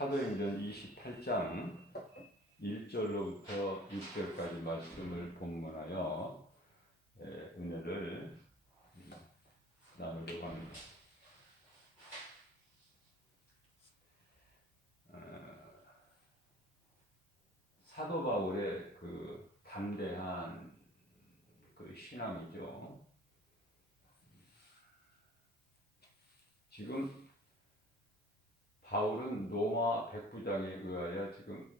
사도행전 28장 1절로부터 6절까지 말씀을 본문하여 은혜를 나누려고 합니다. 사도 바울의 그 담대한 그 신앙이죠. 지금 바울은 로마 백부장에 의하여 지금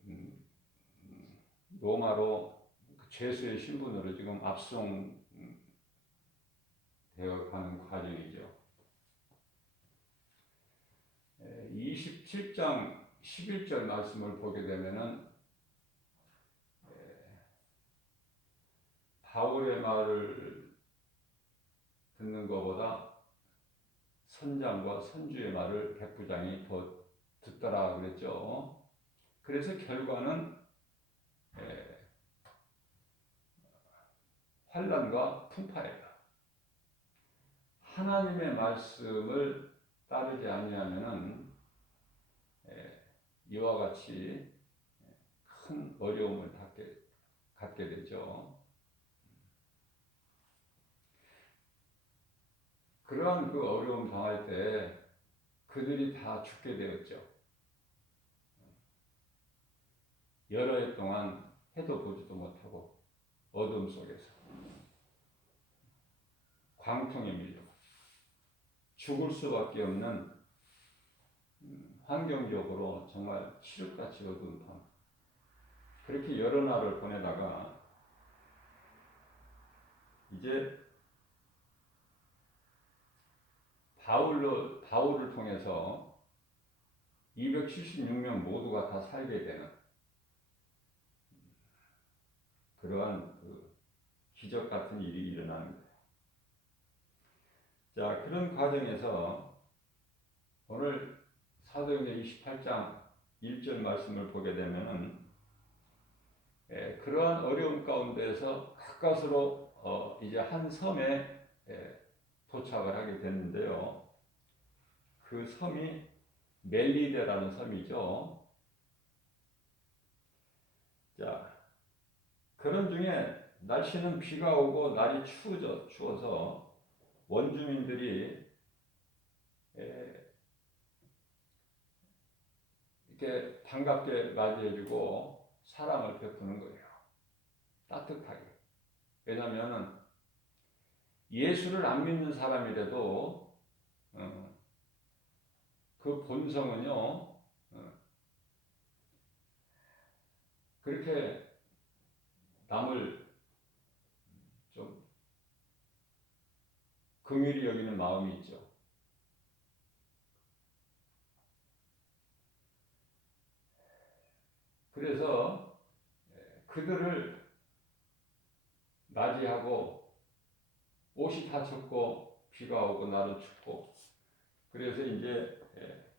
로마로 죄수의 신분으로 지금 압송되어 가는 과정이죠. 27장 11절 말씀을 보게 되면은 바울의 말을 듣는 것보다 선장과 선주의 말을 백부장이 더 듣더라 그랬죠. 그래서 결과는 환난과 풍파예요. 하나님의 말씀을 따르지 아니하면은 이와 같이 큰 어려움을 갖게 되죠. 그러한 그 어려움 당할 때 그들이 다 죽게 되었죠. 여러 해 동안 해도 보지도 못하고 어둠 속에서 광풍에 밀려 죽을 수밖에 없는 환경적으로 정말 칠흑같이 어두운 밤, 그렇게 여러 날을 보내다가 이제 바울을 통해서 276명 모두가 다 살게 되는 그러한 그 기적 같은 일이 일어나는 거예요. 자, 그런 과정에서 오늘 사도행전 28장 1절 말씀을 보게 되면은 그러한 어려움 가운데서 가까스로 이제 한 섬에 도착을 하게 됐는데요. 그 섬이 멜리데라는 섬이죠. 자, 그런 중에 날씨는 비가 오고 날이 추워서 원주민들이 이렇게 반갑게 맞이해주고 사랑을 베푸는 거예요. 따뜻하게. 왜냐하면 예수를 안 믿는 사람이라도 그 본성은요, 그렇게 남을 좀 긍휼히 여기는 마음이 있죠. 그래서 그들을 맞이하고 옷이 다 젖고 비가 오고 날은 춥고, 그래서 이제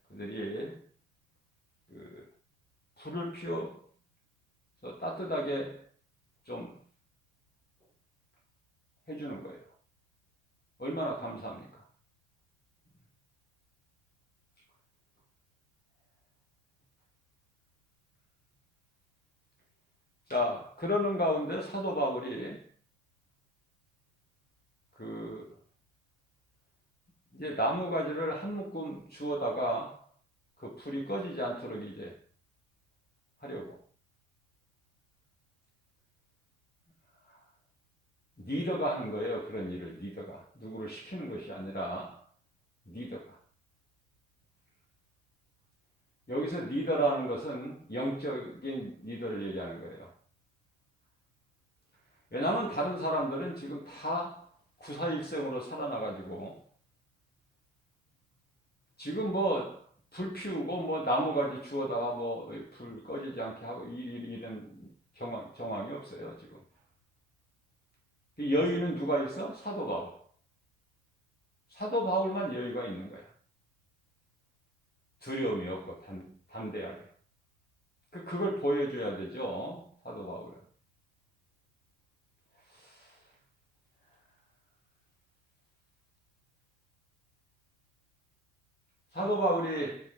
그들이 그 불을 피워서 따뜻하게 좀 해주는 거예요. 얼마나 감사합니까? 자, 그러는 가운데 사도 바울이 이제 나무 가지를 한 묶음 주워다가 그 불이 꺼지지 않도록 이제 하려고. 리더가 한 거예요. 그런 일을 리더가. 누구를 시키는 것이 아니라 리더가. 여기서 리더라는 것은 영적인 리더를 얘기하는 거예요. 왜냐하면 다른 사람들은 지금 다 구사일생으로 살아나가지고 지금 뭐 불 피우고 뭐 나무가지 주워다가 뭐 불 꺼지지 않게 하고 이런 정황이 없어요 지금. 그 여유는 누가 있어? 사도 바울. 사도 바울만 여유가 있는 거야. 두려움이 없고 담대하게. 그걸 보여줘야 되죠, 사도 바울은. 사도 바울이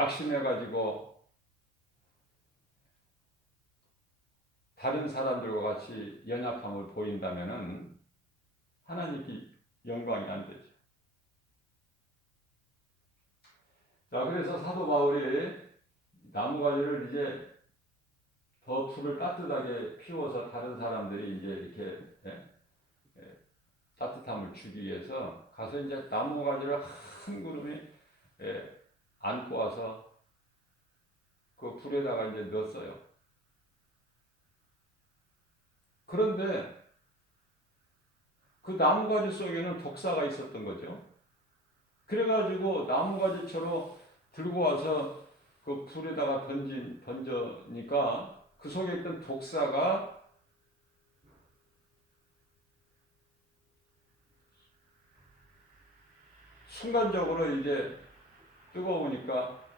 낙심해가지고 다른 사람들과 같이 연약함을 보인다면은 하나님께 영광이 안 되죠. 자, 그래서 사도 바울이 나무가지를 이제 더 불을 따뜻하게 피워서 다른 사람들이 이제 이렇게 따뜻함을 주기 위해서 가서 이제 나무가지를 한 그루미 안고 와서 그 불에다가 이제 넣었어요. 그런데 그 나무가지 속에는 독사가 있었던 거죠. 그래가지고 나무가지처럼 들고 와서 그 불에다가 던져니까 그 속에 있던 독사가 순간적으로 이제 뜨거우니까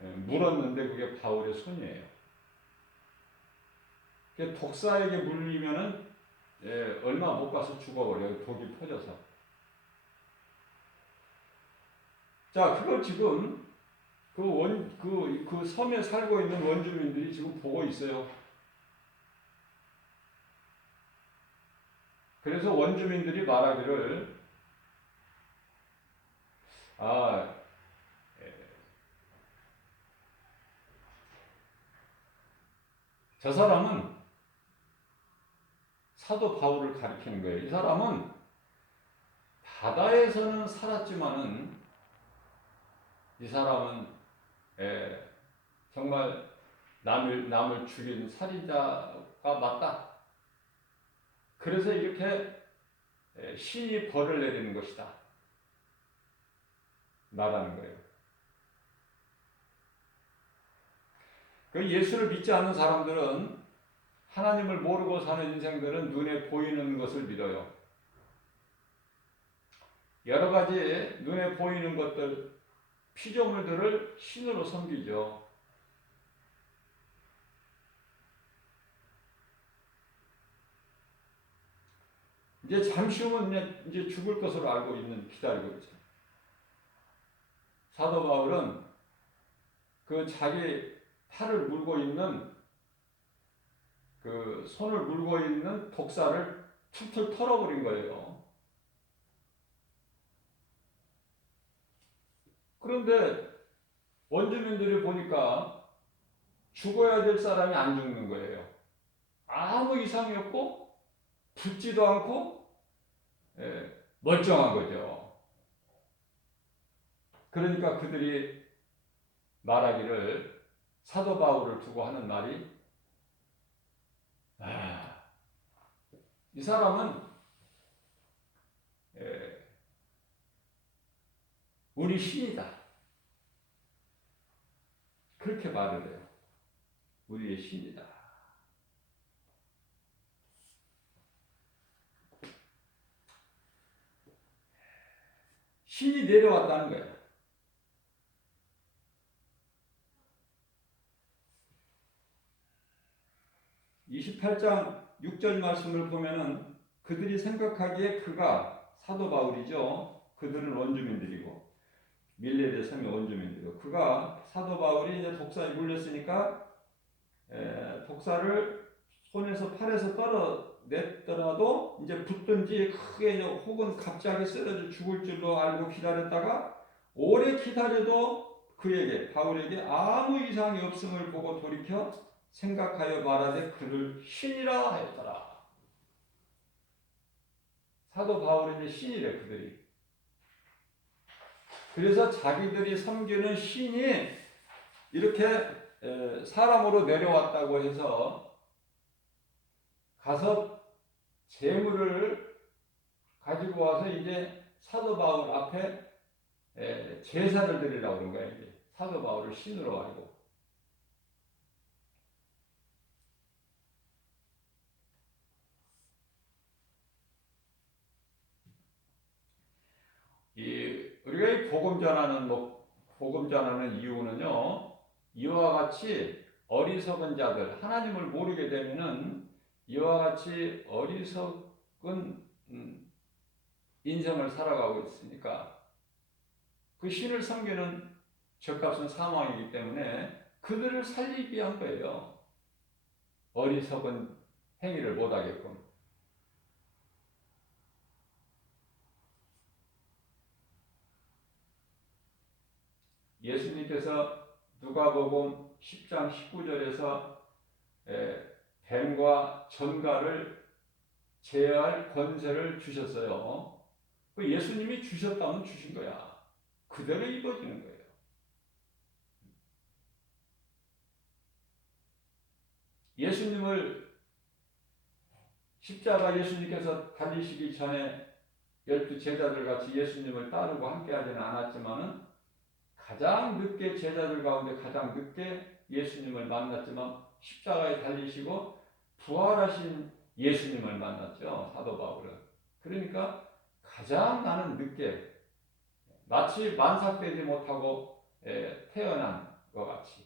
물었는데 그게 바울의 손이에요. 독사에게 물리면은 얼마 못 가서 죽어버려요. 독이 퍼져서. 자, 그걸 지금 그 섬에 살고 있는 원주민들이 지금 보고 있어요. 그래서 원주민들이 말하기를, 저 사람은 사도 바울을 가리키는 거예요. 이 사람은 바다에서는 살았지만은 이 사람은 정말 남을 죽인 살인자가 맞다. 그래서 이렇게 신이 벌을 내리는 것이다. 말하는 거예요. 그 예수를 믿지 않는 사람들은 하나님을 모르고 사는 인생들은 눈에 보이는 것을 믿어요. 여러 가지 눈에 보이는 것들, 피조물들을 신으로 섬기죠. 이제 잠시 후면 이제 죽을 것으로 알고 기다리고 있죠. 사도 바울은 그 자기 팔을 물고 있는 그 손을 물고 있는 독사를 툴툴 털어버린 거예요. 그런데 원주민들이 보니까 죽어야 될 사람이 안 죽는 거예요. 아무 이상이 없고 붓지도 않고 멀쩡한 거죠. 그러니까 그들이 말하기를 사도 바울을 두고 하는 말이 이 사람은 우리 신이다. 그렇게 말을 해요. 우리의 신이다. 신이 내려왔다는 거예요. 28장 6절 말씀을 보면은 그들이 생각하기에 그가 사도 바울이죠. 그들은 원주민들이고 밀레데 섬의 원주민들이고 그가 사도 바울이 이제 독사에 물렸으니까 독사를 손에서 팔에서 떨어냈더라도 이제 붙든지 크게 혹은 갑자기 쓰러져 죽을 줄로 알고 기다렸다가 오래 기다려도 그에게 바울에게 아무 이상이 없음을 보고 돌이켜 생각하여 말하되 그를 신이라 하였더라. 사도 바울이 신이래 그들이. 그래서 자기들이 섬기는 신이 이렇게 사람으로 내려왔다고 해서 가서 재물을 가지고 와서 이제 사도 바울 앞에 제사를 드리려고 그런 거예요. 이제 사도 바울을 신으로 알고. 우리가 이 복음 전하는 이유는요, 이와 같이 어리석은 자들, 하나님을 모르게 되면은 이와 같이 어리석은 인생을 살아가고 있으니까 그 신을 섬기는 죗값은 사망이기 때문에 그들을 살리기 위한 거예요. 어리석은 행위를 못하게끔. 예수님께서 누가복음 10장 19절에서 뱀과 전갈을 제어할 권세를 주셨어요. 그 예수님이 주셨다면 주신 거야. 그대로 이루어지는 거예요. 예수님을 십자가 예수님께서 달리시기 전에 12 제자들 같이 예수님을 따르고 함께하지는 않았지만은 가장 늦게 제자들 가운데 가장 늦게 예수님을 만났지만 십자가에 달리시고 부활하신 예수님을 만났죠. 사도 바울은. 그러니까 가장 나는 늦게 마치 만삭되지 못하고 태어난 것 같이.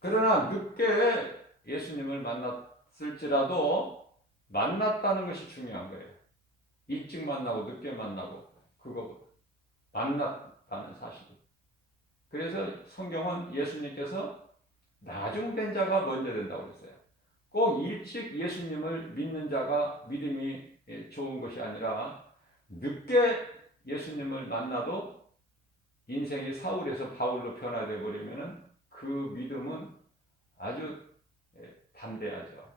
그러나 늦게 예수님을 만났을지라도 만났다는 것이 중요한 거예요. 일찍 만나고 늦게 만나고 그거 만났다는 사실. 그래서 성경은 예수님께서 나중된 자가 먼저 된다고 했어요. 꼭 일찍 예수님을 믿는 자가 믿음이 좋은 것이 아니라 늦게 예수님을 만나도 인생이 사울에서 바울로 변화되어 버리면 그 믿음은 아주 담대하죠.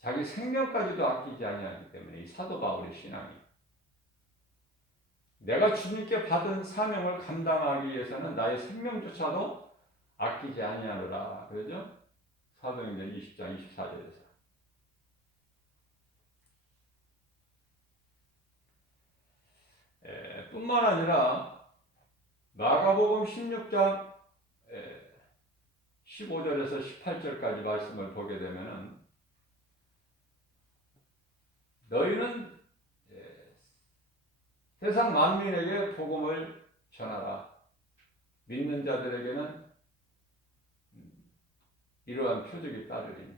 자기 생명까지도 아끼지 아니하기 때문에 이 사도 바울의 신앙이 내가 주님께 받은 사명을 감당하기 위해서는 나의 생명조차도 아끼지 아니하노라. 그러죠? 사도행전 20장 24절에서. 뿐만 아니라 마가복음 16장 15절에서 18절까지 말씀을 보게 되면은 너희는 세상 만민에게 복음을 전하라. 믿는 자들에게는 이러한 표적이 따르리니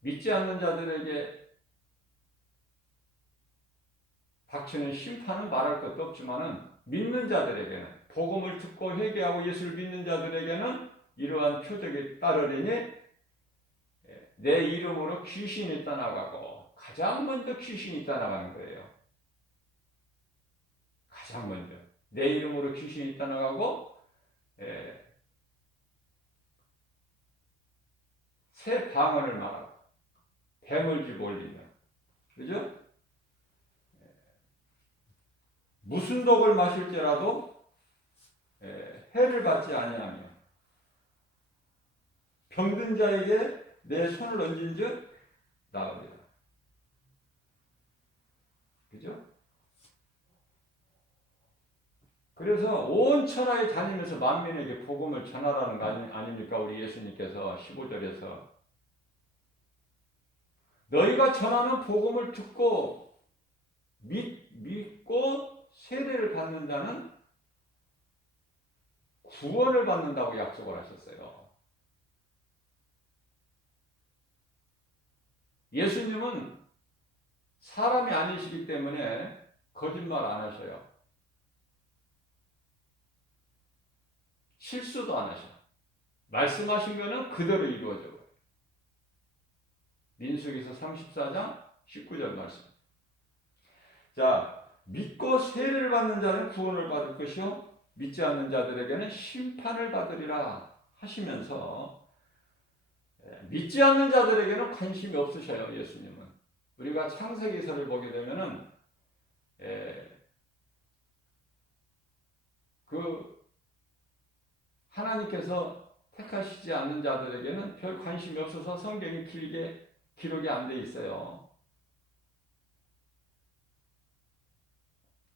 믿지 않는 자들에게 닥치는 심판은 말할 것도 없지만은 믿는 자들에게는 복음을 듣고 회개하고 예수를 믿는 자들에게는 이러한 표적이 따르리니 내 이름으로 귀신이 떠나가고 가장 먼저 귀신이 떠나가는 거예요. 가장 먼저 내 이름으로 귀신이 떠나가고 새 방언을 말하고 뱀을 쥐고 올리면 그죠? 무슨 독을 마실지라도 해를 받지 아니하며 병든 자에게 내 손을 얹은즉 나으리라. 그죠? 그래서 온 천하에 다니면서 만민에게 복음을 전하라는 거 아닙니까? 우리 예수님께서 15절에서 너희가 전하는 복음을 듣고 믿고 세례를 받는 자는 구원을 받는다고 약속을 하셨어요. 예수님은 사람이 아니시기 때문에 거짓말 안 하셔요. 실수도 안 하셔. 말씀하신 거는 그대로 이루어져. 민수기서 34장 19절 말씀. 자, 믿고 세례를 받는 자는 구원을 받을 것이요 믿지 않는 자들에게는 심판을 받으리라 하시면서 믿지 않는 자들에게는 관심이 없으셔요. 예수님은. 우리가 창세기서를 보게 되면은 그 하나님께서 택하시지 않는 자들에게는 별 관심이 없어서 성경이 길게 기록이 안 돼 있어요.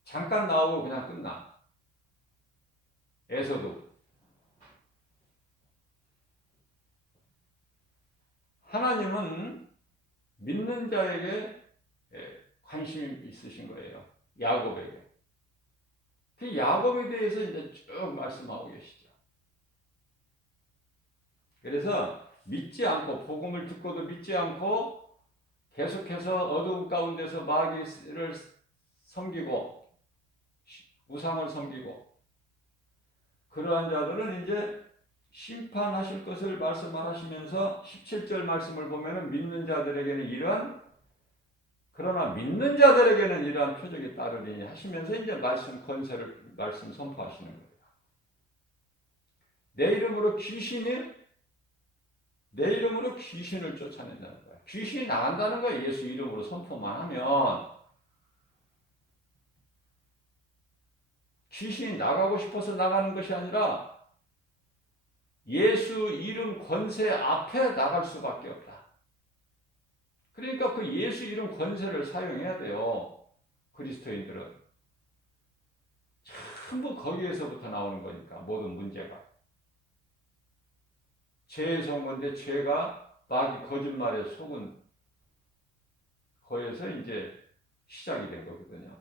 잠깐 나오고 그냥 끝나. 에서도. 하나님은 믿는 자에게 관심이 있으신 거예요. 야곱에게. 그 야곱에 대해서 이제 쭉 말씀하고 계시죠. 그래서 믿지 않고 복음을 듣고도 믿지 않고 계속해서 어두운 가운데서 마귀를 섬기고 우상을 섬기고 그러한 자들은 이제 심판하실 것을 말씀하시면서 17절 말씀을 보면은 믿는 자들에게는 이러한 그러나 믿는 자들에게는 이러한 표적이 따르리니 하시면서 이제 말씀 권세를 말씀 선포하시는 거예요. 내 이름으로 귀신을 쫓아낸다는 거야. 귀신이 나간다는 거야. 예수 이름으로 선포만 하면 귀신이 나가고 싶어서 나가는 것이 아니라 예수 이름 권세 앞에 나갈 수밖에 없다. 그러니까 그 예수 이름 권세를 사용해야 돼요. 그리스도인들은. 전부 거기에서부터 나오는 거니까 모든 문제가. 죄의 선고인데 죄가 마귀 거짓말에 속은 거에서 이제 시작이 된 거거든요.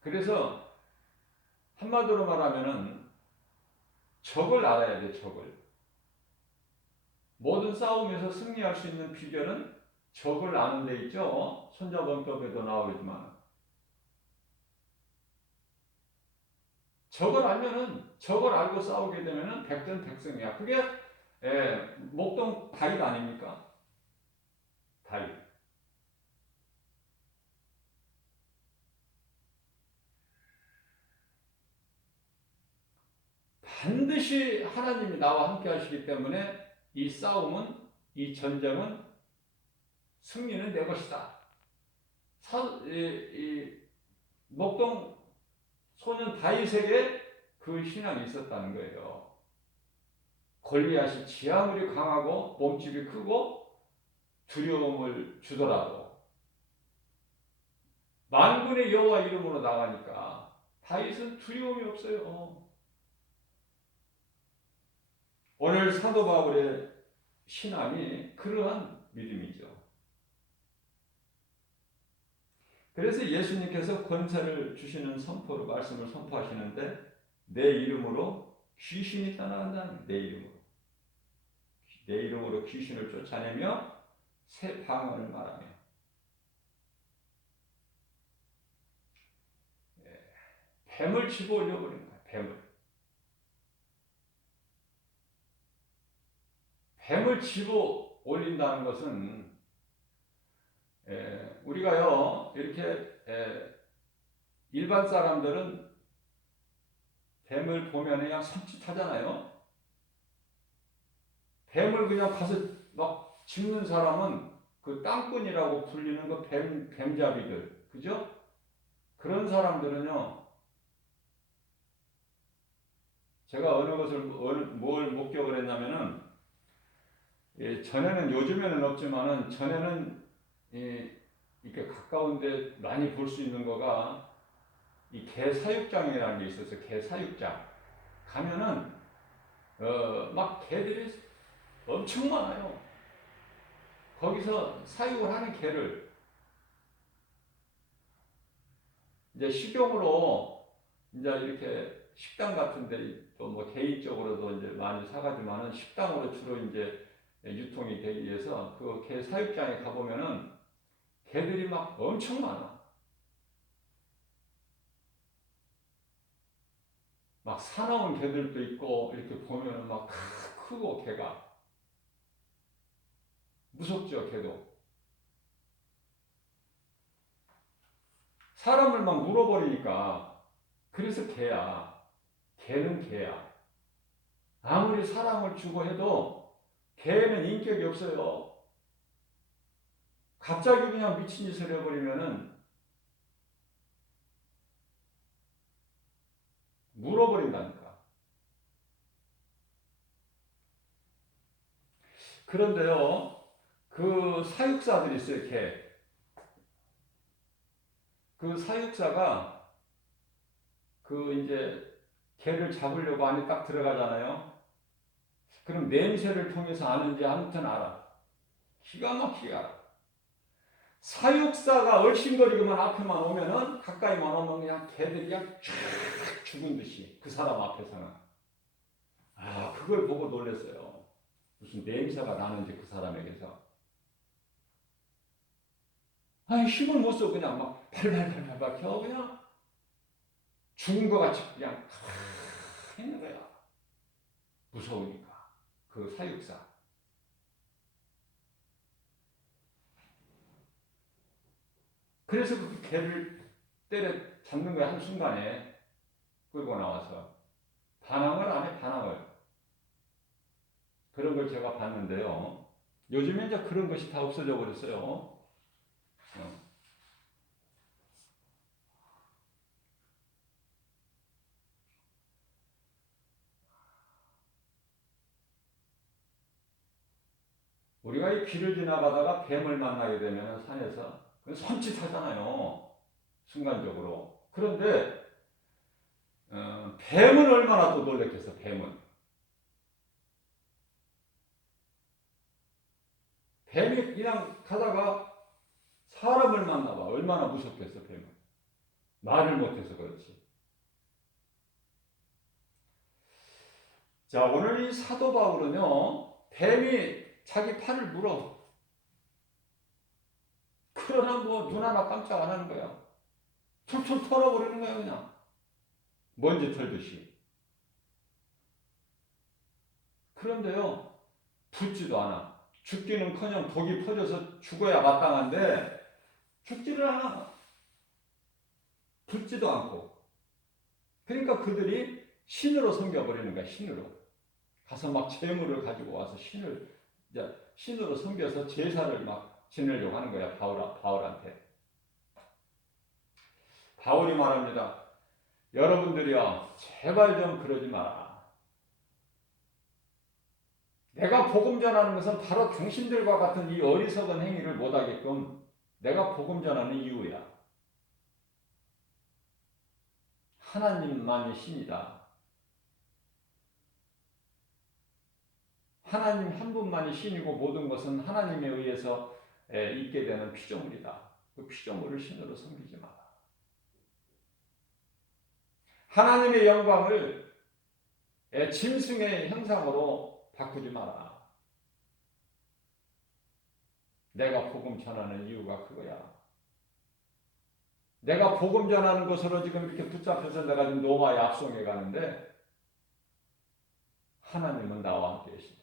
그래서 한마디로 말하면은 적을 알아야 돼, 적을. 모든 싸움에서 승리할 수 있는 비결은 적을 아는 데 있죠. 손자병법에도 나오지만 적을 알면은 적을 알고 싸우게 되면은 백전백승이야. 그게 목동 다윗 아닙니까? 다윗. 반드시 하나님이 나와 함께 하시기 때문에 이 싸움은 이 전쟁은 승리는 내 것이다. 목동 소년 다윗에게 그 신앙이 있었다는 거예요. 골리앗이 지하물이 강하고 몸집이 크고 두려움을 주더라도 만군의 여호와 이름으로 나가니까 다윗은 두려움이 없어요. 오늘 사도 바울의 신앙이 그러한 믿음이죠. 그래서 예수님께서 권세를 주시는 선포로 말씀을 선포하시는데 내 이름으로 귀신이 떠나간다는 내 이름으로. 내 이름으로 귀신을 쫓아내며 새 방언을 말하며 뱀을 집어 올려버리는 거야. 뱀을 집어 올린다는 것은 우리가요 이렇게 일반 사람들은 뱀을 보면 그냥 섬찟하잖아요. 뱀을 그냥 가서 막 짚는 사람은 그 땅꾼이라고 불리는 그 뱀잡이들, 그죠? 그런 사람들은요, 제가 뭘 목격을 했냐면은, 전에는, 요즘에는 없지만은, 전에는, 이렇게 가까운데 많이 볼 수 있는 거가, 이 개 사육장이라는 게 있었어요. 개 사육장. 가면은, 막 개들이 엄청 많아요. 거기서 사육을 하는 개를 이제 식용으로 이제 이렇게 식당 같은데 또 뭐 개인적으로도 이제 많이 사가지만은 식당으로 주로 이제 유통이 되기 위해서 그 개 사육장에 가보면은 개들이 막 엄청 많아. 막 사나운 개들도 있고 이렇게 보면은 막 크고 개가 무섭죠, 개도. 사람을 막 물어버리니까 그래서 개야. 개는 개야. 아무리 사람을 주고 해도 개는 인격이 없어요. 갑자기 그냥 미친 짓을 해버리면은 물어버린다니까. 그런데요, 그 사육사들이 있어요, 개. 그 사육사가 그 이제 개를 잡으려고 안에 딱 들어가잖아요. 그럼 냄새를 통해서 아는지 아무튼 알아. 기가 막히게 알아. 사육사가 얼씬거리고만 앞에만 오면은 가까이만 오면 그냥 개들이 그냥 쫙 죽은 듯이 그 사람 앞에서는. 아, 그걸 보고 놀랐어요. 무슨 냄새가 나는지 그 사람에게서. 아니 힘을 못 써. 그냥 막 발발발발발 켜 그냥 죽은 것 같이 그냥 있는 거야. 무서우니까 그 사육사. 그래서 그 개를 때려 잡는 거야 한순간에. 끌고 나와서 반항을 안 해. 반항을. 그런 걸 제가 봤는데요. 요즘에 이제 그런 것이 다 없어져 버렸어요. 우리가 이 길을 지나가다가 뱀을 만나게 되면 산에서 손짓하잖아요. 순간적으로. 그런데 뱀은 얼마나 또 놀랬겠어. 뱀이 그냥 가다가 사람을 만나봐. 얼마나 무섭겠어. 뱀은. 말을 못해서 그렇지. 자, 오늘 이 사도 바울은요. 뱀이 자기 팔을 물어. 그러나 뭐 눈 하나 깜짝 안 하는 거야. 툴툴 털어버리는 거야 그냥. 먼지 털듯이. 그런데요. 붙지도 않아. 죽기는커녕 독이 퍼져서 죽어야 마땅한데 죽지를 않아. 붙지도 않고. 그러니까 그들이 신으로 섬겨버리는 거야. 신으로. 가서 막 재물을 가지고 와서 신으로 섬겨서 제사를 막 지내려고 하는 거야. 바울한테. 바울이 말합니다. 여러분들이요. 제발 좀 그러지 마라. 내가 복음 전하는 것은 바로 당신들과 같은 이 어리석은 행위를 못하게끔 내가 복음 전하는 이유야. 하나님만이 신이다. 하나님 한 분만이 신이고 모든 것은 하나님에 의해서 있게 되는 피조물이다. 그 피조물을 신으로 섬기지 마라. 하나님의 영광을 짐승의 형상으로 바꾸지 마라. 내가 복음 전하는 이유가 그거야. 내가 복음 전하는 것으로 지금 이렇게 붙잡혀서 내가 지금 로마에 압송해 가는데 하나님은 나와 함께 계시다.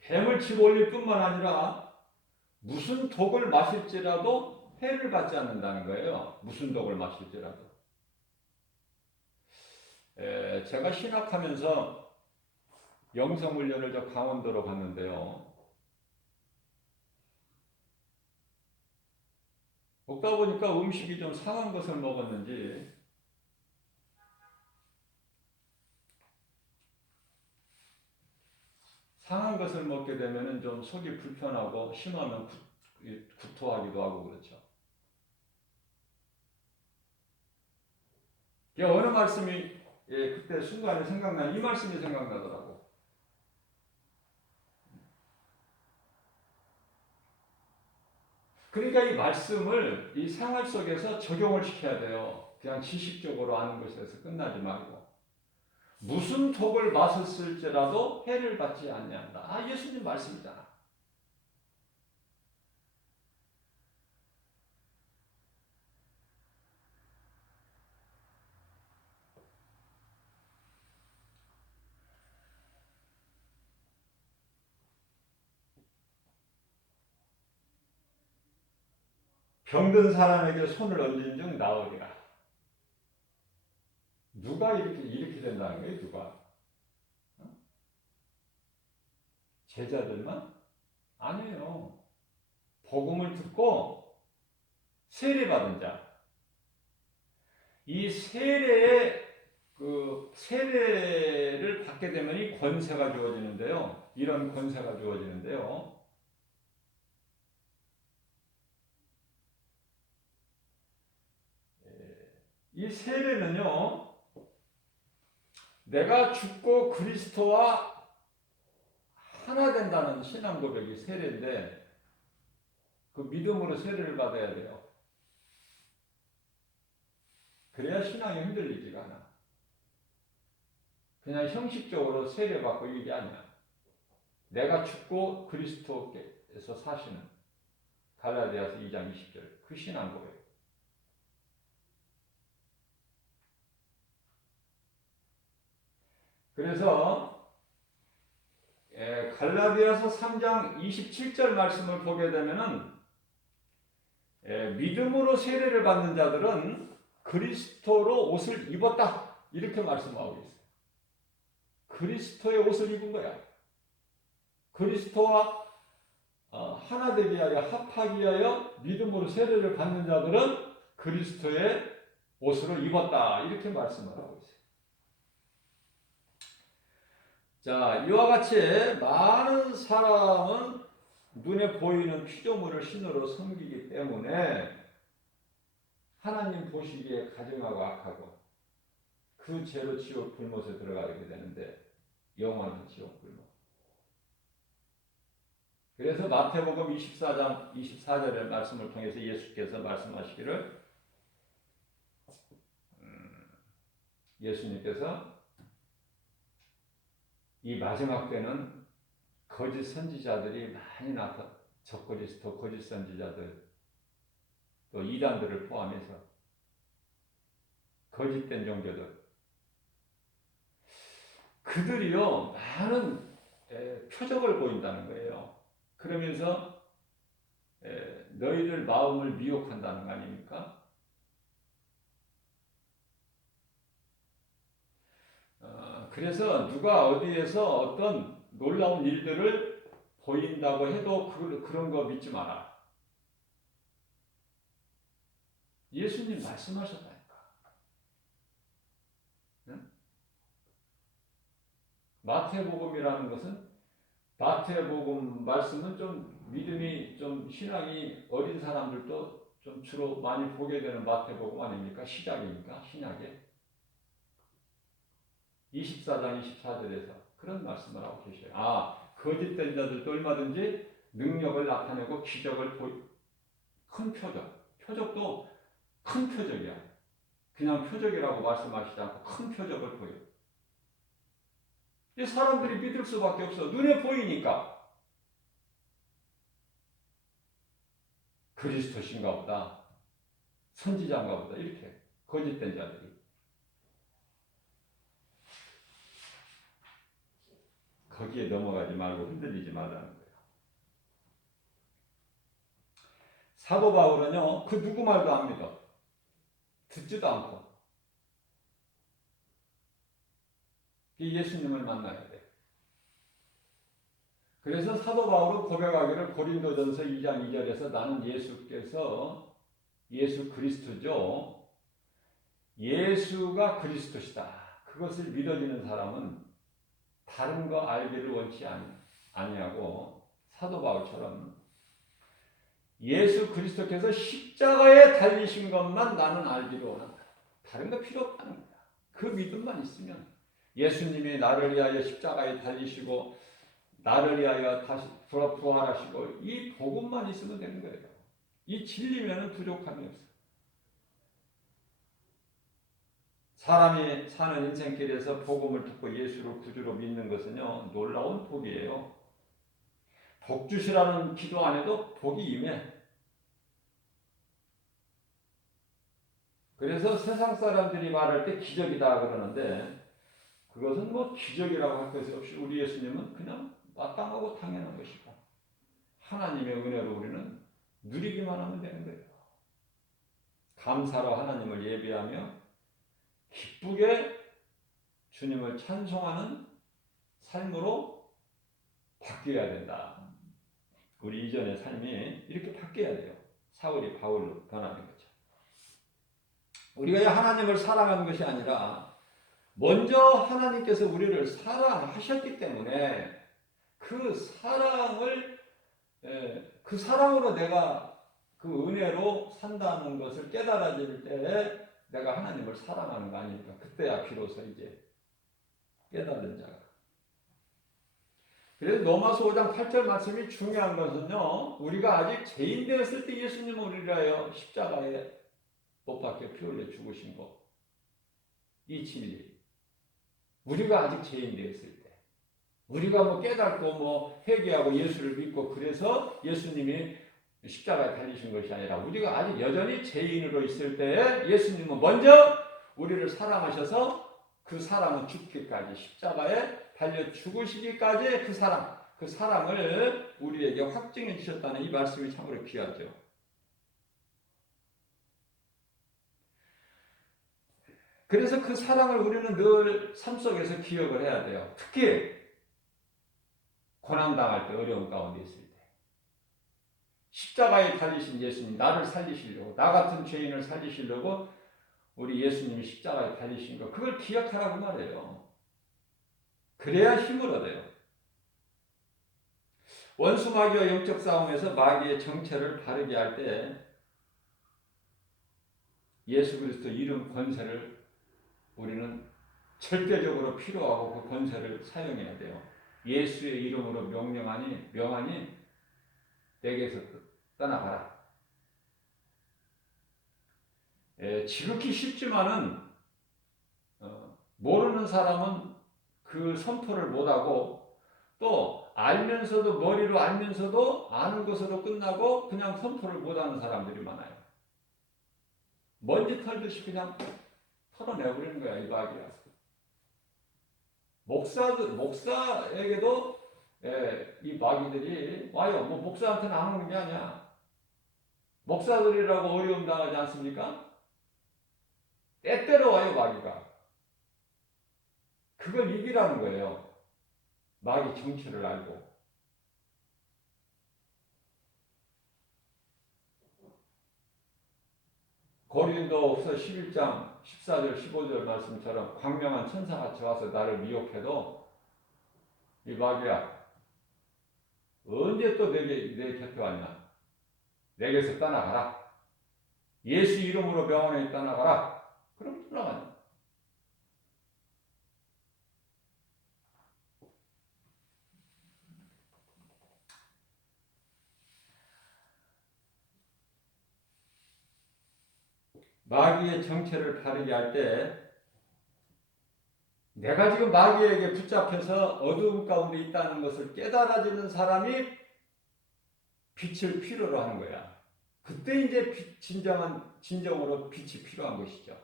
뱀을 치고 올릴 뿐만 아니라 무슨 독을 마실지라도 해를 받지 않는다는 거예요. 무슨 독을 마실지라도. 제가 신학하면서 영성훈련을 저 강원도로 갔는데요. 먹다 보니까 음식이 좀 상한 것을 먹었는지 상한 것을 먹게 되면 좀 속이 불편하고 심하면 구토하기도 하고 그렇죠. 어느 말씀이 그때 순간에 이 말씀이 생각나더라고. 그러니까 이 말씀을 이 생활 속에서 적용을 시켜야 돼요. 그냥 지식적으로 아는 것에서 끝나지 말고. 무슨 독을 마셨을지라도 해를 받지 않는다. 예수님 말씀이잖아. 병든 사람에게 손을 얹은 즉 나으리라. 누가 이렇게 된다는 거예요? 누가? 제자들만? 아니에요. 복음을 듣고 세례받은 자. 이 세례를 받게 되면 이 권세가 주어지는데요. 이런 권세가 주어지는데요. 이 세례는요. 내가 죽고 그리스도와 하나 된다는 신앙 고백이 세례인데 그 믿음으로 세례를 받아야 돼요. 그래야 신앙이 흔들리지가 않아. 그냥 형식적으로 세례받고 이게 아니야. 내가 죽고 그리스도께서 사시는 갈라디아서 2장 20절 그 신앙 고백. 그래서 갈라디아서 3장 27절 말씀을 보게 되면은 믿음으로 세례를 받는 자들은 그리스도로 옷을 입었다 이렇게 말씀하고 있어요. 그리스도의 옷을 입은 거야. 그리스도와 하나 되기 위하여 합하기 위하여 믿음으로 세례를 받는 자들은 그리스도의 옷으로 입었다 이렇게 말씀을 하고 있어요. 자, 이와 같이 많은 사람은 눈에 보이는 피조물을 신으로 섬기기 때문에 하나님 보시기에 가증하고 악하고 그 죄로 지옥 불못에 들어가게 되는데 영원한 지옥 불못. 그래서 마태복음 24장 24절의 말씀을 통해서 예수께서 말씀하시기를 예수님께서 이 마지막 때는 거짓 선지자들이 많이 적그리스도 거짓 선지자들 또 이단들을 포함해서 거짓된 종교들 그들이요 많은 표적을 보인다는 거예요. 그러면서 너희들 마음을 미혹한다는 거 아닙니까? 그래서 누가 어디에서 어떤 놀라운 일들을 보인다고 해도 그런 거 믿지 마라. 예수님 말씀하셨다니까. 응? 마태복음이라는 것은 마태복음 말씀은 좀 믿음이 좀 신앙이 어린 사람들도 좀 주로 많이 보게 되는 마태복음 아닙니까? 시작이니까 신약에 24장 24절에서 그런 말씀을 하고 계셔요. 거짓된 자들도 얼마든지 능력을 나타내고 기적을 큰 표적도 큰 표적이야. 그냥 표적이라고 말씀하시지 않고 큰 표적을 보여. 이 사람들이 믿을 수밖에 없어. 눈에 보이니까. 그리스도신가 보다. 선지자인가 보다. 이렇게 거짓된 자들이. 거기에 넘어가지 말고 흔들리지 말라는 거예요. 사도 바울은요. 그 누구 말도 안 믿어. 듣지도 않고. 예수님을 만나야 돼. 그래서 사도 바울은 고백하기를 고린도전서 2장 2절에서 나는 예수 그리스도죠. 예수가 그리스도시다. 그것을 믿어지는 사람은 다른 거 알기를 원치 아니하고 사도 바울처럼 예수 그리스도께서 십자가에 달리신 것만 나는 알기를 원한다. 다른 거 필요 없다는 거야. 그 믿음만 있으면 예수님이 나를 위하여 십자가에 달리시고 나를 위하여 다시 부활하시고 이 복음만 있으면 되는 거예요. 이 진리면은 부족함이 없어. 사람이 사는 인생길에서 복음을 듣고 예수를 구주로 믿는 것은요 놀라운 복이에요. 복 주시라는 기도 안 해도 복이 임해. 그래서 세상 사람들이 말할 때 기적이다 그러는데 그것은 뭐 기적이라고 할 것이 없이 우리 예수님은 그냥 마땅하고 당연한 것이고 하나님의 은혜로 우리는 누리기만 하면 되는 거예요. 감사로 하나님을 예배하며 기쁘게 주님을 찬송하는 삶으로 바뀌어야 된다. 우리 이전의 삶이 이렇게 바뀌어야 돼요. 사울이 바울로 변하는 거죠. 우리가 하나님을 사랑하는 것이 아니라 먼저 하나님께서 우리를 사랑하셨기 때문에 그 사랑으로 내가 그 은혜로 산다는 것을 깨달아질 때 내가 하나님을 사랑하는 거 아닙니까? 그때야 비로소 이제 깨달은 자가. 그래서 로마서 5장 8절 말씀이 중요한 것은요. 우리가 아직 죄인 되었을 때 예수님은 우리를 위하여 십자가에 못 박혀 피 흘려 죽으신 거. 이 진리. 우리가 아직 죄인 되었을 때, 우리가 뭐 깨닫고 뭐 회개하고 예수를 믿고 그래서 예수님이 십자가에 달리신 것이 아니라 우리가 아직 여전히 죄인으로 있을 때에 예수님은 먼저 우리를 사랑하셔서 그 사랑은 죽기까지 십자가에 달려 죽으시기까지 그 사랑을 우리에게 확증해 주셨다는 이 말씀이 참으로 귀하죠. 그래서 그 사랑을 우리는 늘 삶 속에서 기억을 해야 돼요. 특히 고난당할 때, 어려운 가운데 있을 때. 십자가에 달리신 예수님, 나를 살리시려고, 나 같은 죄인을 살리시려고 우리 예수님이 십자가에 달리신 거, 그걸 기억하라고 말해요. 그래야 힘을 얻어요. 원수 마귀와 영적 싸움에서 마귀의 정체를 바르게 할 때 예수 그리스도 이름 권세를 우리는 절대적으로 필요하고 그 권세를 사용해야 돼요. 예수의 이름으로 명하니 내게서 떠나가라. 지극히 쉽지만은 모르는 사람은 그 선포를 못하고 또 알면서도 머리로 알면서도 아는 것으로 끝나고 그냥 선포를 못하는 사람들이 많아요. 먼지 털듯이 그냥 털어내버리는 거야, 이 마귀야. 목사에게도 이 마귀들이 와요. 뭐 목사한테는 안 오는 게 아니야. 목사들이라고 어려움 당하지 않습니까? 때때로 와요, 마귀가. 그걸 이기라는 거예요. 마귀 정체를 알고. 고린도후서 11장 14절 15절 말씀처럼 광명한 천사같이 와서 나를 미혹해도 이 마귀야 언제 또 내 곁에 왔냐? 내게서 떠나가라. 예수 이름으로 병원에 떠나가라. 그럼 떠나가냐? 마귀의 정체를 바르게 할 때 내가 지금 마귀에게 붙잡혀서 어두움 가운데 있다는 것을 깨달아지는 사람이 빛을 필요로 하는 거야. 그때 이제 진정으로 빛이 필요한 것이죠.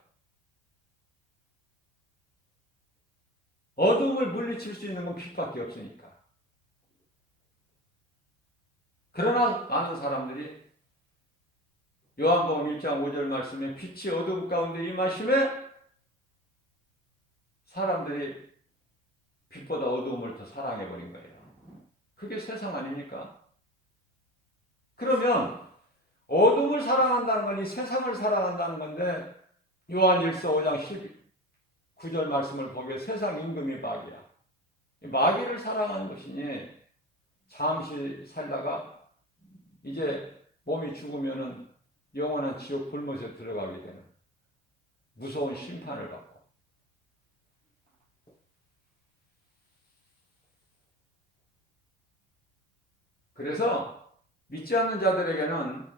어둠을 물리칠 수 있는 건 빛밖에 없으니까. 그러나 많은 사람들이 요한복음 1장 5절 말씀에 빛이 어둠 가운데 임하심에 사람들이 빛보다 어두움을 더 사랑해버린 거예요. 그게 세상 아닙니까? 그러면 어둠을 사랑한다는 건 이 세상을 사랑한다는 건데 요한일서 5장 19절 말씀을 보게 세상 임금이 마귀야. 마귀를 사랑하는 것이니 잠시 살다가 이제 몸이 죽으면은 영원한 지옥 불못에 들어가게 되는 무서운 심판을 받고. 그래서 믿지 않는 자들에게는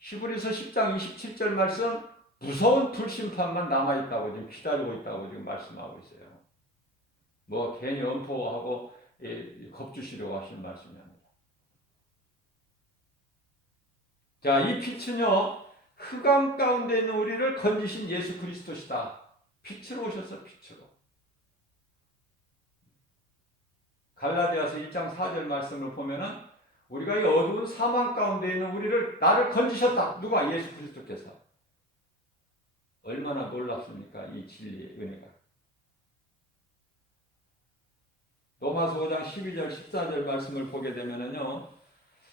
히브리서 10장 27절 말씀 무서운 불심판만 남아있다고 지금 기다리고 있다고 지금 말씀하고 있어요. 뭐 괜히 엄포하고 겁주시려고 하시는 말씀이 아니라. 자, 이 빛은요 흑암 가운데 있는 우리를 건지신 예수 그리스도시다. 빛으로 오셔서 빛으로. 갈라디아서 1장 4절 말씀을 보면은 우리가 이 어두운 사망 가운데 있는 나를 건지셨다. 누가? 예수 그리스도께서. 얼마나 놀랍습니까? 이 진리의 은혜가. 로마서 5장 12절 14절 말씀을 보게 되면은요.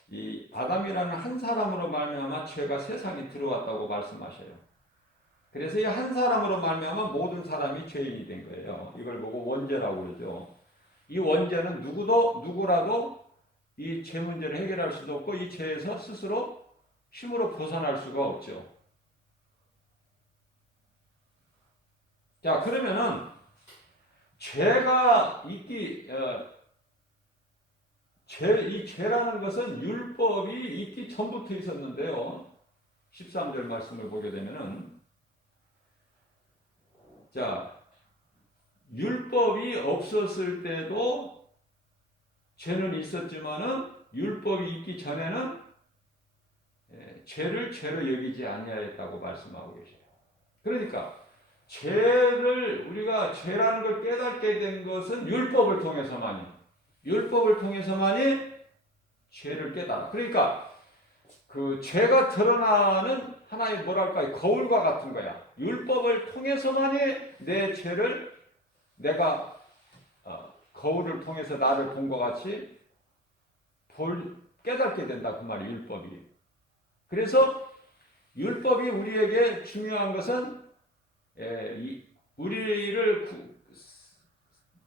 이 아담이라는 한 사람으로 말미암아 죄가 세상에 들어왔다고 말씀하셔요. 그래서 이 한 사람으로 말미암아 모든 사람이 죄인이 된 거예요. 이걸 보고 원죄라고 그러죠. 이 원죄는 누구라도 이 죄 문제를 해결할 수도 없고 이 죄에서 스스로 힘으로 벗어날 수가 없죠. 자, 그러면은 죄가 이 죄라는 것은 율법이 있기 전부터 있었는데요. 13절 말씀을 보게 되면은 자, 율법이 없었을 때도 죄는 있었지만은 율법이 있기 전에는 죄를 죄로 여기지 아니하였다고 말씀하고 계셔요. 그러니까 죄를 우리가 죄라는 걸 깨닫게 된 것은 율법을 통해서만이 죄를 깨달아. 그러니까 그 죄가 드러나는 하나의 뭐랄까 거울과 같은 거야. 율법을 통해서만이 내 죄를 내가 거울을 통해서 나를 본 것 같이 깨닫게 된다 그 말이 율법이. 그래서 율법이 우리에게 중요한 것은 우리를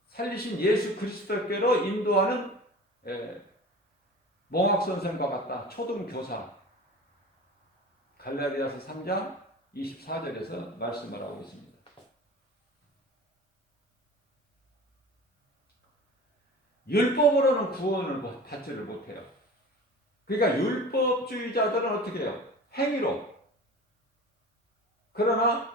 살리신 예수 그리스도께로 인도하는 몽학선생과 같다. 초등교사. 갈라디아서 3장 24절에서 말씀을 하고 있습니다. 율법으로는 구원을 받지를 못해요. 그러니까 율법주의자들은 어떻게 해요? 행위로. 그러나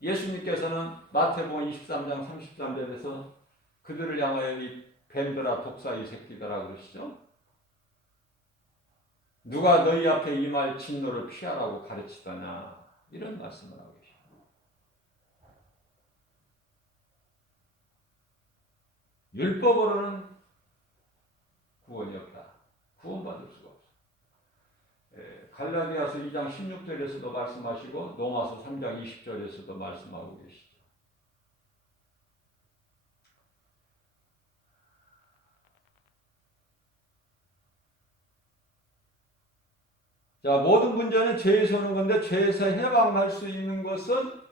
예수님께서는 마태복음 23장 33절에서 그들을 향하여 이 뱀들아 독사 이 새끼들아 그러시죠. 누가 너희 앞에 임할 진노를 피하라고 가르치더냐 이런 말씀을 하고 계십니다. 율법으로는 구원이 없다. 구원받을 수가 없어. 갈라디아서 2장 16절에서도 말씀하시고 로마서 3장 20절에서도 말씀하고 계시죠. 자, 모든 문제는 죄에서 오는 건데 죄에서 해방할 수 있는 것은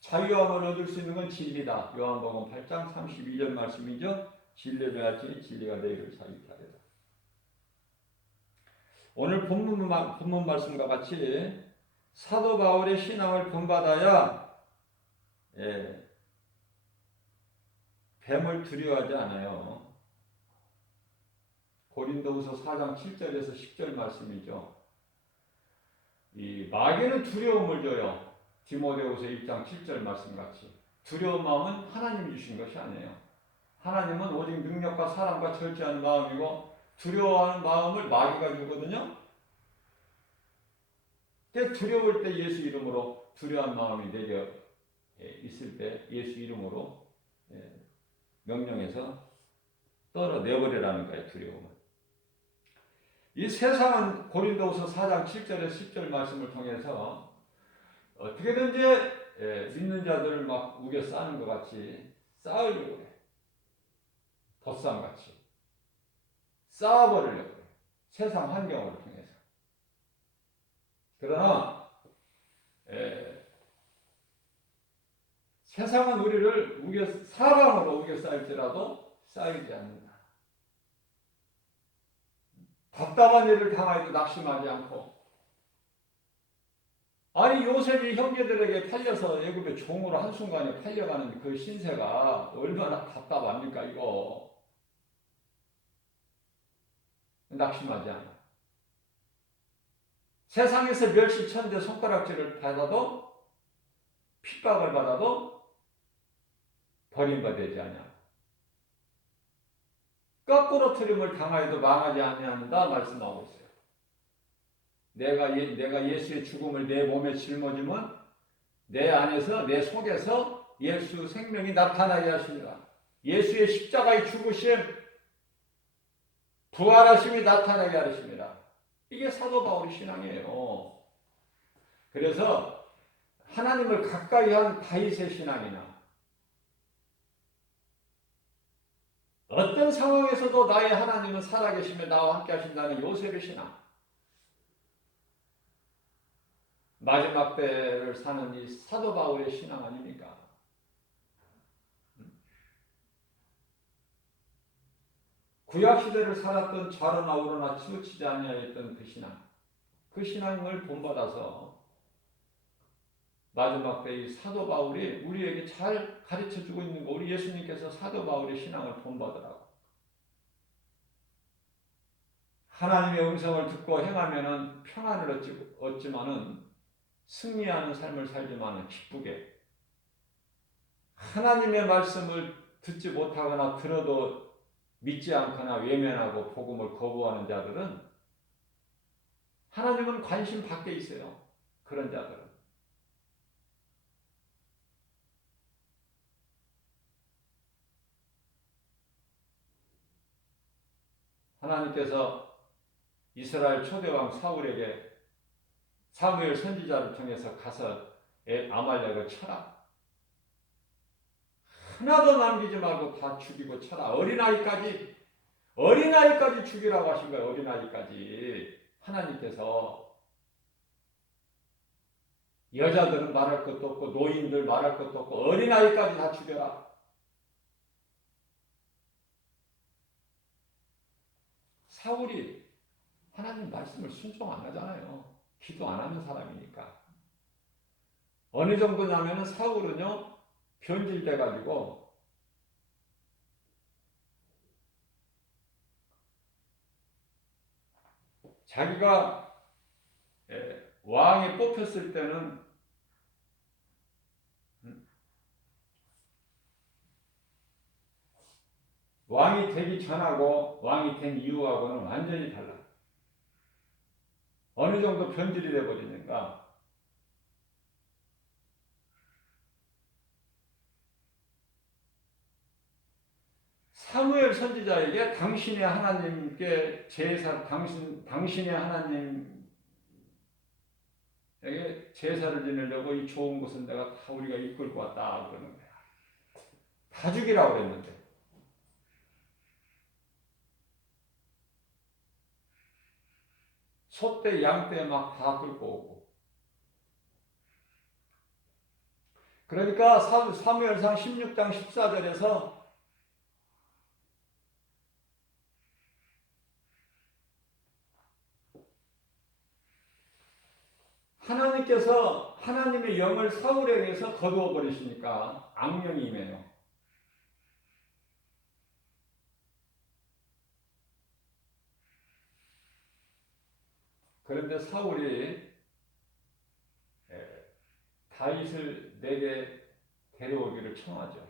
자유함을 얻을 수 있는 건 진리다. 요한복음 8장 32절 말씀이죠. 진리를 알지니 진리가 너희를 자유케 하리라. 오늘 본문 말씀과 같이 사도 바울의 신앙을 본받아야 뱀을 두려워하지 않아요. 고린도후서 4장 7절에서 10절 말씀이죠. 이 마귀는 두려움을 줘요. 디모데후서 1장 7절 말씀같이 두려운 마음은 하나님이 주신 것이 아니에요. 하나님은 오직 능력과 사랑과 절제하는 마음이고 두려워하는 마음을 마귀가 주거든요. 두려울 때 예수 이름으로 두려운 마음이 내게 있을 때 예수 이름으로 명령해서 떨어내버리라는 거예요. 두려움을. 이 세상은 고린도후서 4장 7절에 10절 말씀을 통해서 어떻게든지 믿는 자들을 막 우겨 싸는 것 같이 싸우려고 해. 덧싸움같이 싸워버리려고 해. 세상 환경을 통해서. 그러나 세상은 우리를 사방으로 우겨 싸일지라도 싸이지 않는다. 답답한 일을 당하여도 낙심하지 않고 아니 요셉이 형제들에게 팔려서 애굽의 종으로 한순간에 팔려가는 그 신세가 얼마나 답답합니까 이거. 낙심하지 않아. 세상에서 멸시천대 손가락질을 받아도 핍박을 받아도 버림받지 않아. 거꾸로 트림을 당하여도 망하지 아니한다 말씀하고 있어요. 내가 예수의 죽음을 내 몸에 짊어지면 내 안에서 내 속에서 예수 생명이 나타나게 하십니다. 예수의 십자가의 죽으심 부활하심이 나타나게 하십니다. 이게 사도 바울의 신앙이에요. 그래서 하나님을 가까이 한 다윗의 신앙이나 어떤 상황에서도 나의 하나님은 살아계시며 나와 함께 하신다는 요셉의 신앙. 마지막 때를 사는 이 사도 바울의 신앙 아닙니까? 구약시대를 살았던 좌로나 우로나 치우치지 아니하였던 그 신앙. 그 신앙을 본받아서 마지막 때 이 사도 바울이 우리에게 잘 가르쳐주고 있는 거, 우리 예수님께서 사도 바울의 신앙을 본받으라고. 하나님의 음성을 듣고 행하면은 평안을 얻지만은 승리하는 삶을 살지만은 기쁘게 하나님의 말씀을 듣지 못하거나 들어도 믿지 않거나 외면하고 복음을 거부하는 자들은 하나님은 관심 밖에 있어요. 그런 자들은. 하나님께서 이스라엘 초대왕 사울에게 사무엘 선지자를 통해서 가서 아말렉을 쳐라. 하나도 남기지 말고 다 죽이고 쳐라. 어린아이까지 죽이라고 하신 거예요. 어린아이까지. 하나님께서 여자들은 말할 것도 없고 노인들 말할 것도 없고 어린아이까지 다 죽여라. 사울이 하나님 말씀을 순종 안 하잖아요. 기도 안 하는 사람이니까. 어느 정도냐면은 사울은요, 변질돼가지고 자기가 왕이 뽑혔을 때는 왕이 되기 전하고 왕이 된 이후하고는 완전히 달라. 어느 정도 변질이 돼버리니까 사무엘 선지자에게 당신의 하나님께 당신의 하나님에게 제사를 지내려고 이 좋은 곳은 내가 다 우리가 이끌고 왔다 그러는 거야. 다 죽이라고 그랬는데. 소떼, 양떼 막 다 끌고 오고. 그러니까 사무엘상 16장 14절에서 하나님께서 하나님의 영을 사울에게서 거두어 버리시니까 악령이 임해요. 그런데 사울이 다윗을 내게 데려오기를 청하죠.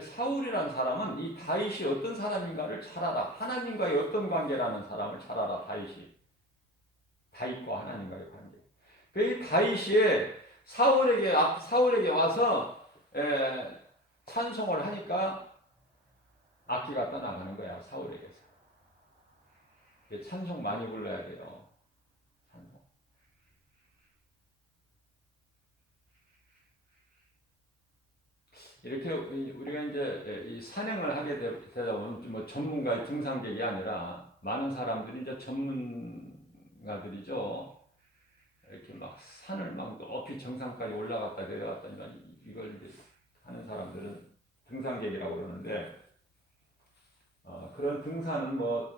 사울이라는 사람은 이 다윗이 어떤 사람인가를 잘 알아. 하나님과의 어떤 관계라는 사람을 잘 알아. 다윗과 하나님과의 관계. 이 다윗이 사울에게 와서 찬송을 하니까 악기가 떠나가는 거야. 사울에게서. 찬송 많이 불러야 돼요. 찬송. 이렇게 우리가 이제 이 산행을 하게 되다 보면 뭐 전문가의 등산객이 아니라 많은 사람들이 이제 전문가들이죠. 이렇게 막 산을 막 높이 정상까지 올라갔다 내려갔다 이걸 이제 하는 사람들은 등산객이라고 그러는데 그런 등산은 뭐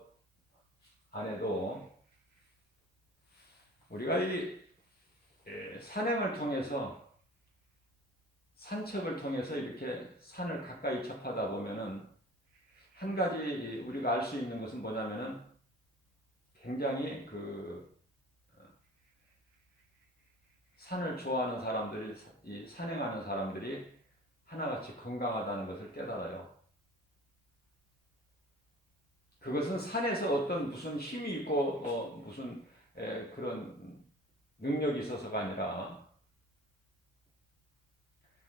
안 해도 우리가 이 산행을 통해서 산책을 통해서 이렇게 산을 가까이 접하다 보면은 한 가지 우리가 알 수 있는 것은 뭐냐면은 굉장히 산을 좋아하는 사람들이 이 산행하는 사람들이 하나같이 건강하다는 것을 깨달아요. 그것은 산에서 어떤 무슨 힘이 있고 무슨 그런 능력이 있어서가 아니라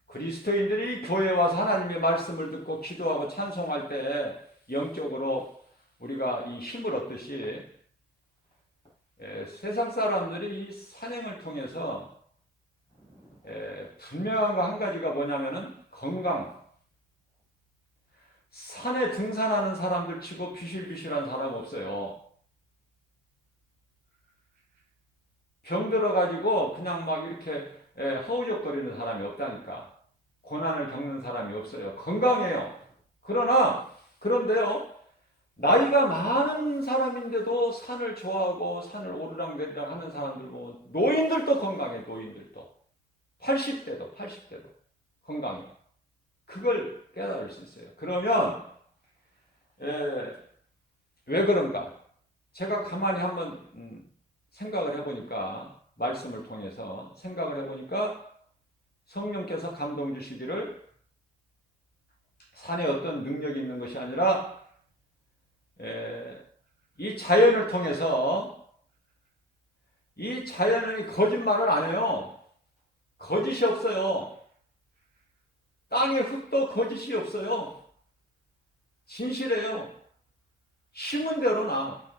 그리스도인들이 교회에 와서 하나님의 말씀을 듣고 기도하고 찬송할 때 영적으로 우리가 이 힘을 얻듯이 세상 사람들이 이 산행을 통해서 분명한 거 한 가지가 뭐냐면은 건강. 산에 등산하는 사람들 치고 비실비실한 사람 없어요. 병 들어가지고 그냥 막 이렇게 허우적거리는 사람이 없다니까. 고난을 겪는 사람이 없어요. 건강해요. 그런데요, 나이가 많은 사람인데도 산을 좋아하고 산을 오르락내리락 하는 사람들 뭐 노인들도 건강해. 노인들도 80대도 건강해. 그걸 깨달을 수 있어요. 그러면 왜 그런가? 제가 가만히 한번 생각을 해보니까 말씀을 통해서 생각을 해보니까 성령께서 감동 주시기를 산에 어떤 능력이 있는 것이 아니라 이 자연을 통해서 이 자연이 거짓말을 안 해요. 거짓이 없어요. 땅의 흙도 거짓이 없어요. 진실해요. 심은 대로 나.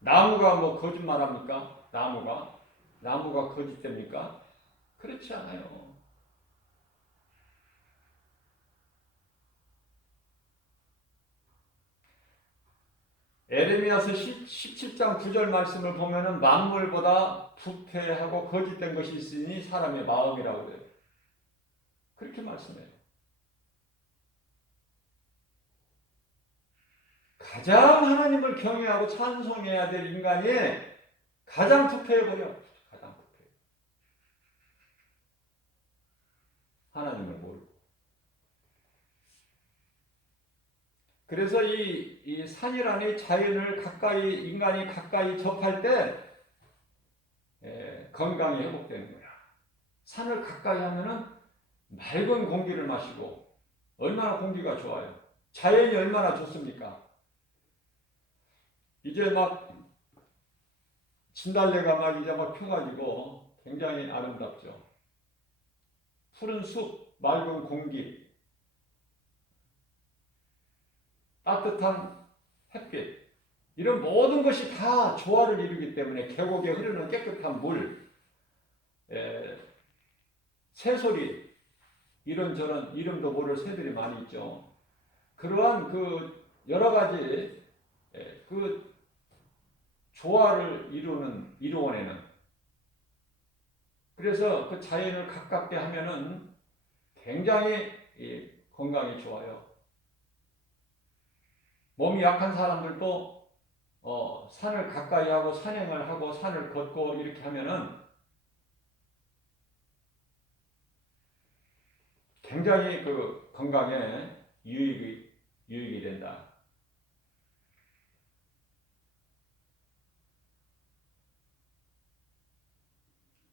나무가 뭐 거짓말합니까? 나무가 거짓됩니까? 그렇지 않아요. 에레미야서 17장 9절 말씀을 보면은 만물보다 부패하고 거짓된 것이 있으니 사람의 마음이라고 그래요. 그렇게 말씀해요. 가장 하나님을 경외하고 찬송해야 될 인간이 가장 부패해버려. 가장 부패. 하나님을 모르고. 그래서 이 산이라는 자연을 가까이, 인간이 가까이 접할 때 건강이 회복되는 거야. 산을 가까이 하면은 맑은 공기를 마시고, 얼마나 공기가 좋아요. 자연이 얼마나 좋습니까? 이제 막 진달래가 막 이제 막 펴가지고 굉장히 아름답죠. 푸른 숲, 맑은 공기, 따뜻한 햇빛, 이런 모든 것이 다 조화를 이루기 때문에 계곡에 흐르는 깨끗한 물, 새소리, 이런저런 이름도 모를 새들이 많이 있죠. 그러한 그 여러 가지 그 조화를 이루어내는, 그래서 그 자연을 가깝게 하면은 굉장히 건강이 좋아요. 몸이 약한 사람들도 산을 가까이 하고 산행을 하고 산을 걷고 이렇게 하면은 굉장히 그 건강에 유익이 된다.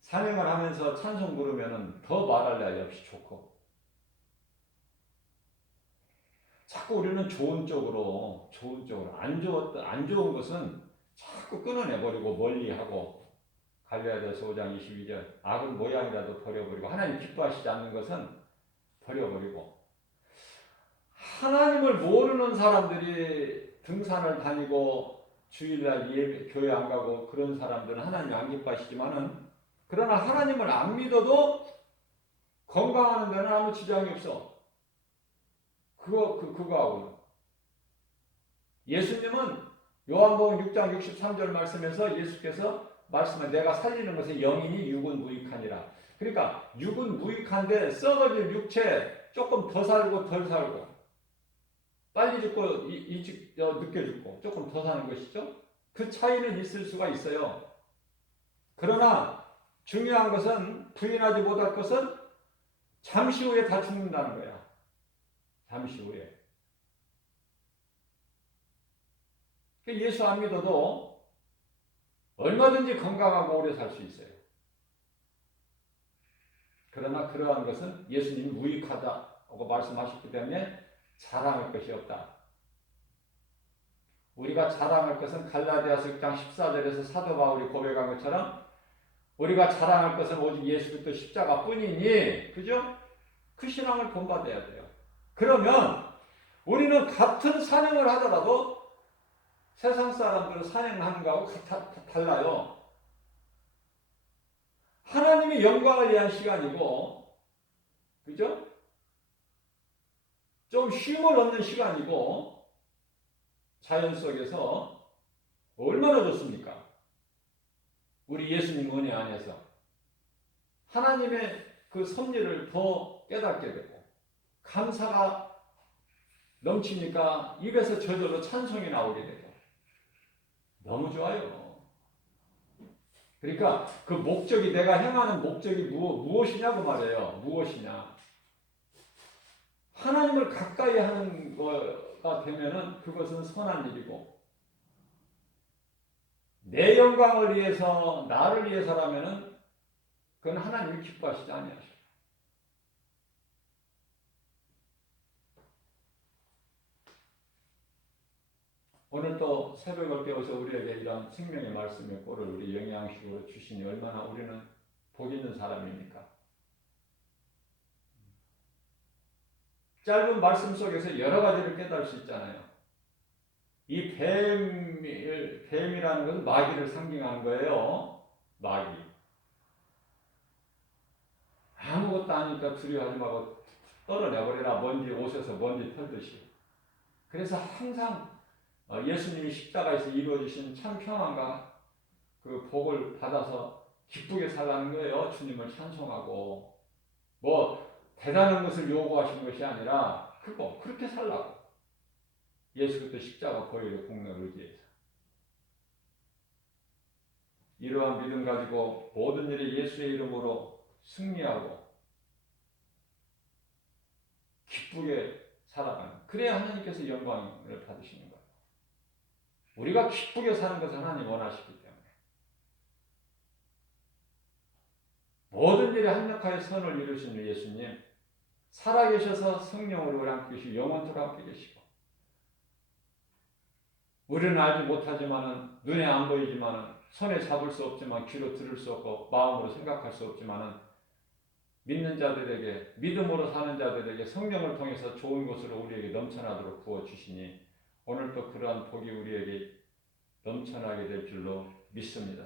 산행을 하면서 찬송 부르면은 더 말할 나위 없이 좋고, 자꾸 우리는 좋은 쪽으로 안 좋은 것은 자꾸 끊어내버리고 멀리하고, 갈라디아서 5장 22절 악은 모양이라도 버려버리고, 하나님 기뻐하시지 않는 것은 버려버리고, 하나님을 모르는 사람들이 등산을 다니고 주일날 교회 안 가고 그런 사람들은 하나님 안 기뻐하시지만은, 그러나 하나님을 안 믿어도 건강하는 데는 아무 지장이 없어. 그거하고는. 예수님은 요한복음 6장 63절 말씀에서 예수께서 말씀은 내가 살리는 것에 영이니 육은 무익하니라. 그러니까 육은 무익한데 썩어질 육체 조금 더 살고 덜 살고, 빨리 죽고 늦게 죽고 조금 더 사는 것이죠. 그 차이는 있을 수가 있어요. 그러나 중요한 것은, 부인하지 못할 것은 잠시 후에 다 죽는다는 거야. 잠시 후에. 예수 안 믿어도 얼마든지 건강하고 오래 살 수 있어요. 그러나 그러한 것은 예수님이 무익하다고 말씀하셨기 때문에 자랑할 것이 없다. 우리가 자랑할 것은 갈라디아서 6장 14절에서 사도 바울이 고백한 것처럼 우리가 자랑할 것은 오직 예수 그리스도 십자가뿐이니, 그죠? 그 신앙을 본받아야 돼요. 그러면 우리는 같은 산행을 하더라도 세상 사람들은 산행하는 거하고 달라요. 하나님의 영광을 위한 시간이고, 그죠? 좀 쉼을 얻는 시간이고, 자연 속에서 얼마나 좋습니까? 우리 예수님 은혜 안에서 하나님의 그 섭리를 더 깨닫게 되고, 감사가 넘치니까 입에서 저절로 찬송이 나오게 되고, 너무 좋아요. 그러니까 그 목적이, 내가 행하는 목적이 무엇이냐고 말해요. 무엇이냐. 하나님을 가까이 하는 거가 되면은 그것은 선한 일이고, 내 영광을 위해서 나를 위해서라면은 그건 하나님이 기뻐하시지 아니하시오. 오늘 또 새벽을 깨워서 우리에게 이런 생명의 말씀의 꼴을 우리 영양식으로 주시니 얼마나 우리는 복 있는 사람입니까? 짧은 말씀 속에서 여러 가지를 깨달을 수 있잖아요. 이 뱀이라는 것은 마귀를 상징하는 거예요. 마귀. 아무것도 아니니까 두려워하지 말고 떨어내버려라. 먼지 옷에서 먼지 털듯이. 그래서 항상 예수님이 십자가에서 이루어주신 참 평안과 그 복을 받아서 기쁘게 살라는 거예요. 주님을 찬송하고 뭐 대단한 것을 요구하시는 것이 아니라 그렇게 살라고. 예수 그리스도 십자가 보혈의 공로를 의지해서 이러한 믿음 가지고 모든 일에 예수의 이름으로 승리하고 기쁘게 살아가는, 그래야 하나님께서 영광을 받으시는 거예요. 우리가 기쁘게 사는 것을 하나님 원하시기 때문에 모든 일에 합력하여 선을 이루시는 예수님, 살아계셔서 성령으로 함께 계시고 영원토록 함께 계시고, 우리는 알지 못하지만은, 눈에 안 보이지만은, 손에 잡을 수 없지만, 귀로 들을 수 없고 마음으로 생각할 수 없지만은 믿는 자들에게, 믿음으로 사는 자들에게 성령을 통해서 좋은 것으로 우리에게 넘쳐나도록 부어주시니 오늘도 그러한 복이 우리에게 넘쳐나게 될 줄로 믿습니다.